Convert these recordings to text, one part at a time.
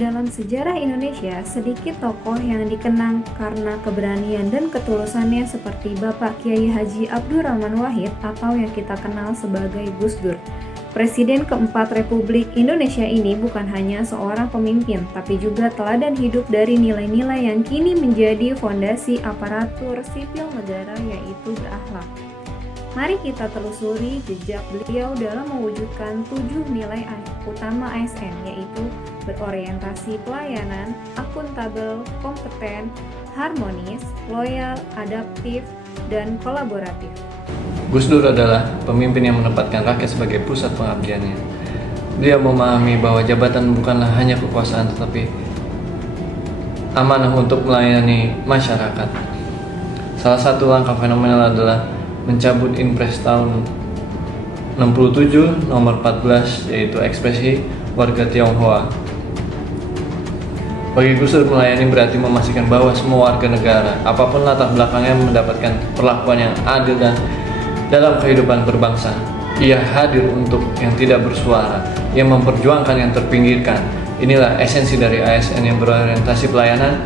Dalam sejarah Indonesia, sedikit tokoh yang dikenang karena keberanian dan ketulusannya seperti Bapak Kiai Haji Abdurrahman Wahid atau yang kita kenal sebagai Gus Dur. Presiden keempat Republik Indonesia ini bukan hanya seorang pemimpin, tapi juga teladan hidup dari nilai-nilai yang kini menjadi fondasi aparatur sipil negara, yaitu berakhlak. Mari kita telusuri jejak beliau dalam mewujudkan 7 nilai utama ASN, yaitu berorientasi pelayanan, akuntabel, kompeten, harmonis, loyal, adaptif, dan kolaboratif. Gus Dur adalah pemimpin yang menempatkan rakyat sebagai pusat pengabdiannya. Dia memahami bahwa jabatan bukanlah hanya kekuasaan, tetapi amanah untuk melayani masyarakat. Salah satu langkah fenomenal adalah mencabut Impres tahun 67 nomor 14, yaitu ekspresi warga Tionghoa. Bagi Gus Dur, melayani berarti memastikan bahwa semua warga negara, apapun latar belakangnya, mendapatkan perlakuan yang adil dan dalam kehidupan berbangsa. Ia hadir untuk yang tidak bersuara, ia memperjuangkan yang terpinggirkan. Inilah esensi dari ASN yang berorientasi pelayanan,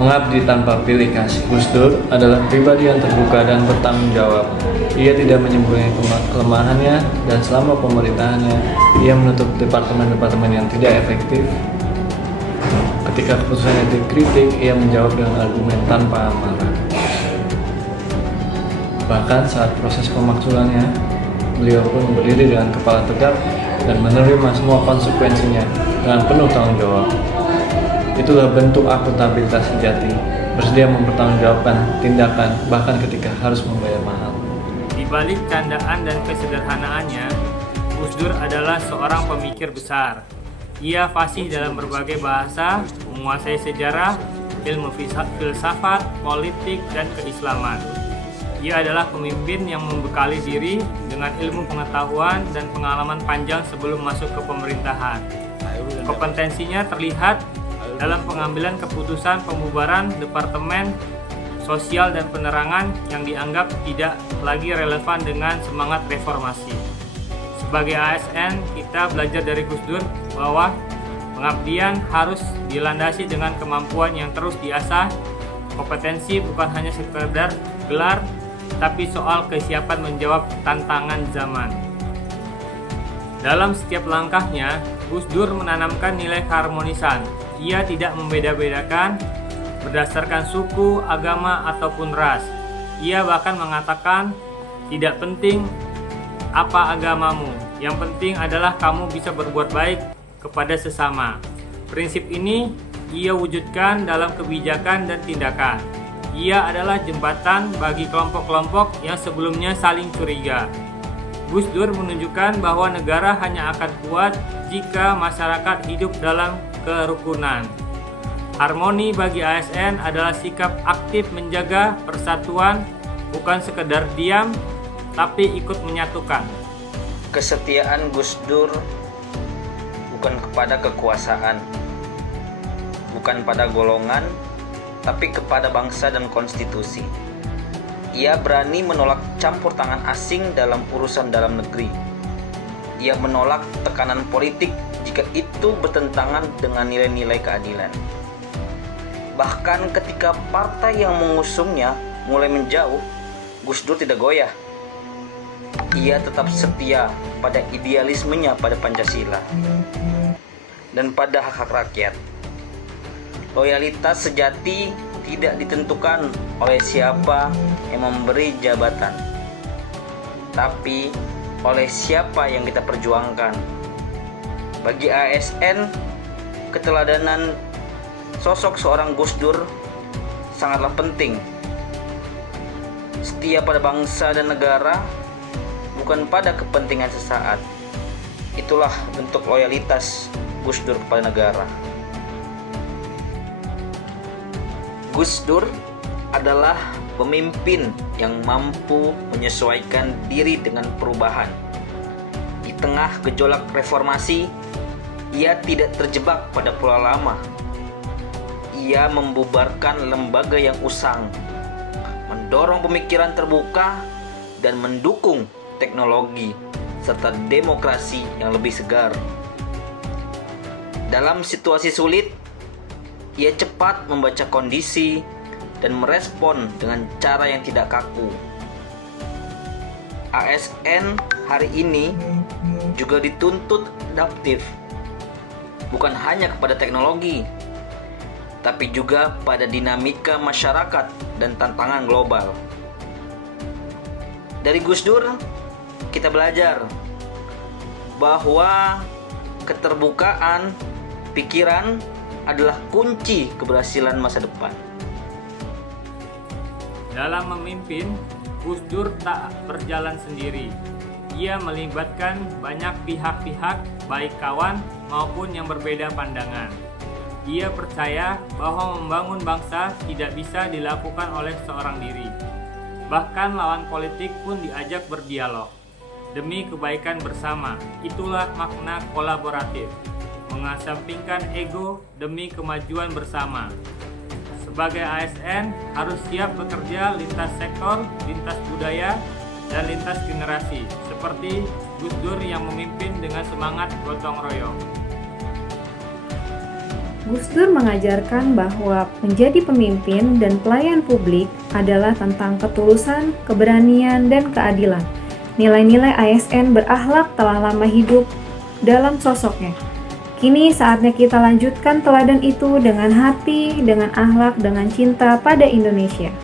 mengabdi tanpa pilih kasih. Gus Dur adalah pribadi yang terbuka dan bertanggung jawab. Ia tidak menyembunyikan kelemahannya, dan selama pemerintahannya, ia menutup departemen-departemen yang tidak efektif. Ketika keputusannya dikritik, ia menjawab dengan argumen tanpa amarah. Bahkan saat proses pemakzulannya, beliau pun berdiri dengan kepala tegak dan menerima semua konsekuensinya dengan penuh tanggung jawab. Itulah bentuk akuntabilitas sejati, bersedia mempertanggungjawabkan tindakan bahkan ketika harus membayar mahal. Di balik candaan dan kesederhanaannya, Gus Dur adalah seorang pemikir besar. Ia fasih dalam berbagai bahasa, menguasai sejarah, ilmu filsafat, politik, dan keislaman. Ia adalah pemimpin yang membekali diri dengan ilmu pengetahuan dan pengalaman panjang sebelum masuk ke pemerintahan. Kompetensinya terlihat dalam pengambilan keputusan pembubaran Departemen Sosial dan Penerangan yang dianggap tidak lagi relevan dengan semangat reformasi. Sebagai ASN, kita belajar dari Gus Dur bahwa pengabdian harus dilandasi dengan kemampuan yang terus diasah. Kompetensi bukan hanya sekedar gelar, tapi soal kesiapan menjawab tantangan zaman. Dalam setiap langkahnya, Gus Dur menanamkan nilai keharmonisan. Ia tidak membeda-bedakan berdasarkan suku, agama, ataupun ras. Ia bahkan mengatakan, tidak penting apa agamamu, yang penting adalah kamu bisa berbuat baik kepada sesama. Prinsip ini ia wujudkan dalam kebijakan dan tindakan. Ia adalah jembatan bagi kelompok-kelompok yang sebelumnya saling curiga. Gus Dur menunjukkan bahwa negara hanya akan kuat jika masyarakat hidup dalam kerukunan. Harmoni bagi ASN adalah sikap aktif menjaga persatuan, bukan sekedar diam, tapi ikut menyatukan. Kesetiaan Gus Dur bukan kepada kekuasaan, bukan pada golongan, tapi kepada bangsa dan konstitusi. Ia berani menolak campur tangan asing dalam urusan dalam negeri. Ia menolak tekanan politik jika itu bertentangan dengan nilai-nilai keadilan. Bahkan ketika partai yang mengusungnya mulai menjauh, Gus Dur tidak goyah. Ia tetap setia pada idealismenya pada Pancasila dan pada hak-hak rakyat. Loyalitas sejati tidak ditentukan oleh siapa yang memberi jabatan, tapi oleh siapa yang kita perjuangkan. Bagi ASN, keteladanan sosok seorang Gus Dur sangatlah penting. Setia pada bangsa dan negara, bukan pada kepentingan sesaat. Itulah bentuk loyalitas Gus Dur kepada negara. Gus Dur adalah pemimpin yang mampu menyesuaikan diri dengan perubahan. Di tengah gejolak reformasi, ia tidak terjebak pada pola lama. Ia membubarkan lembaga yang usang, mendorong pemikiran terbuka, dan mendukung teknologi serta demokrasi yang lebih segar. Dalam situasi sulit, ia cepat membaca kondisi dan merespon dengan cara yang tidak kaku. ASN hari ini juga dituntut adaptif, bukan hanya kepada teknologi, tapi juga pada dinamika masyarakat dan tantangan global. Dari Gus Dur, kita belajar bahwa keterbukaan pikiran adalah kunci keberhasilan masa depan. Dalam memimpin, Gus Dur tak berjalan sendiri. Ia melibatkan banyak pihak-pihak, baik kawan maupun yang berbeda pandangan. Ia percaya bahwa membangun bangsa tidak bisa dilakukan oleh seorang diri. Bahkan lawan politik pun diajak berdialog. Demi kebaikan bersama, itulah makna kolaboratif. Mengesampingkan ego demi kemajuan bersama. Sebagai ASN harus siap bekerja lintas sektor, lintas budaya, dan lintas generasi, seperti Gus Dur yang memimpin dengan semangat gotong royong. Gus Dur mengajarkan bahwa menjadi pemimpin dan pelayan publik adalah tentang ketulusan, keberanian, dan keadilan. Nilai-nilai ASN berakhlak telah lama hidup dalam sosoknya. Kini saatnya kita lanjutkan teladan itu dengan hati, dengan akhlak, dengan cinta pada Indonesia.